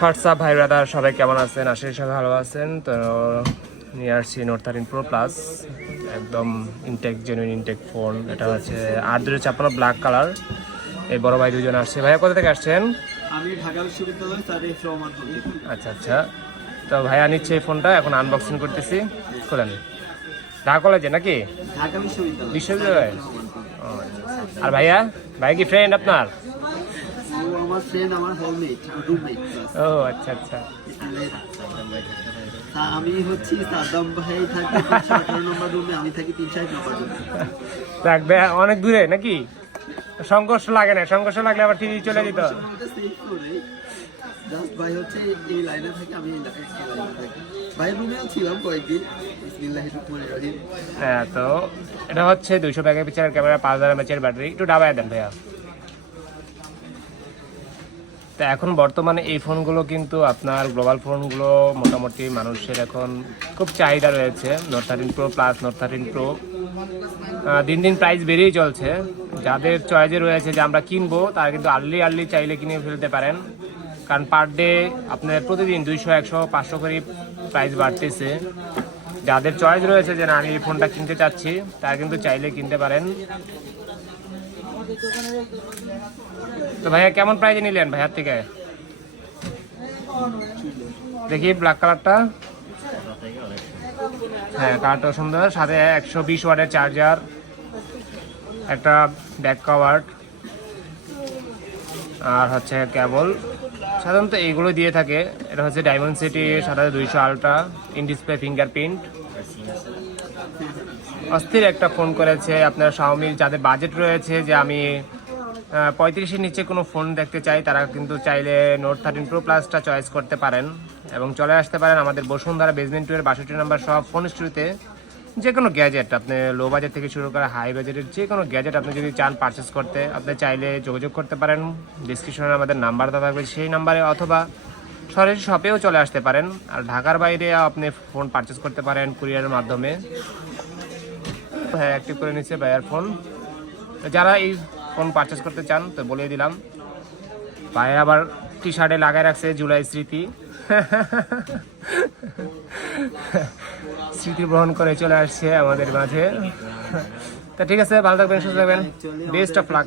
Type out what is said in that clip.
WhatsApp ভাই brother সবাই কেমন আছেন? আশা সবাই ভালো আছেন। তো নিয়ে আসছি নোট থার্টিন প্রো প্লাস একদম ইনটেক জেনুইন ইনটেক ফোন এটা হচ্ছে আর দুটো চাপানো ব্ল্যাক কালার এই বড় ভাই দুজন আসছে। ভাইয়া কোথা থেকে আসছেন? আমি ঢাকা বিশ্ববিদ্যালয় আচ্ছা আচ্ছা। তো ভাইয়া নিচ্ছে এই ফোনটা এখন আনবক্সিং করতেছি। খোলেন। ঢাকা কলেজে নাকি? ঢাকা বিশ্ববিদ্যালয়। বিশ্ববিদ্যালয়? ও, আর ভাইয়া ভাই কি ফ্রেন্ড আপনার? আমার ফ্রেন্ড আমার হলমেট রুমমেট ও আচ্ছা আচ্ছা। আমি হচ্ছি সাদ্দাম ভাই থাকে তিনশো আঠারো নম্বর রুমে আমি থাকি তিনশো এক নম্বর রুমে রাখবে অনেক দূরে নাকি? সংঘর্ষ লাগে না সংঘর্ষ লাগলে আবার টিভি চলে যেত। জাস্ট ভাই হচ্ছে এই লাইনে থাকে আমি রুমেও ছিলাম কয়েকদিন। হ্যাঁ তো এটা হচ্ছে দুইশো মেগা পিক্সেলের ক্যামেরা পাঁচ হাজার এমএচের ব্যাটারি একটু ডাবায় দেন ভাইয়া। তো এখন বর্তমানে এই ফোনগুলো কিন্তু আপনার গ্লোবাল ফোনগুলো মোটামুটি মানুষের এখন খুব চাহিদা রয়েছে note thirteen pro plus note thirteen pro দিন দিন প্রাইস বেড়েই চলছে। যাদের চয়েসে রয়েছে যে আমরা কিনবো, তারা কিন্তু আর্লি আর্লি চাইলে কিনে ফেলতে পারেন। কারণ পার ডে আপনার প্রতিদিন দুইশো, একশো, পাঁচশো করে প্রাইস বাড়তেছে। যাদের চয়েস রয়েছে যে না, আমি এই ফোনটা কিনতে চাচ্ছি, তারা কিন্তু চাইলে কিনতে পারেন। তো ভাইয়া, কেমন প্রাইজে নিলেন ভাইয়ার থেকে? দেখি ব্ল্যাক কালারটা হ্যাঁ কালারটা সুন্দর। সাথে একশো বিশ ওয়াটের চার্জার একটা ব্যাক কভার আর হচ্ছে কেবল সাধারণত এইগুলো দিয়ে থাকে। এটা হচ্ছে ডায়মন্ড সিটি সাথে দুইশো আলট্রা ইন ডিসপ্লে ফিঙ্গারপ্রিন্ট অস্থির একটা ফোন করেছে। আপনার শাওমি যাদের বাজেট রয়েছে যে আমি পঁয়ত্রিশের নিচে কোনো ফোন দেখতে চাই, তারা কিন্তু চাইলে নোট থার্টিন প্রো প্লাসটা চয়েস করতে পারেন। এবং চলে আসতে পারেন আমাদের বসুন্ধরা বেসমেন্ট টু এর বাষট্টি নাম্বার সব ফোন স্টুডিওতে যে কোনো গ্যাজেট আপনি লো বাজেট থেকে শুরু করে হাই বাজেটের যে কোনো গ্যাজেট আপনি যদি চান পারচেস করতে, আপনি চাইলে যোগাযোগ করতে পারেন। ডিসক্রিপশনে আমাদের নাম্বার দেওয়া থাকবে, সেই নাম্বারে অথবা সরাসরি শপেও চলে আসতে পারেন। আর ঢাকার বাইরে আপনি ফোন পারচেস করতে পারেন কুরিয়ারের মাধ্যমে। হ্যাঁ অ্যাক্টিভ করে নিচ্ছে ভাইয়ার ফোন যারা এই ফোন পারচেস করতে চান, তো বলে দিলাম। ভাইয়া আবার টি শার্টে লাগায় রাখছে জুলাই স্মৃতি। স্মৃতি গ্রহণ করে চলে আসছে আমাদের মাঝে। তা ঠিক আছে, ভালো থাকবেন, সুস্থ থাকবেন। Best of luck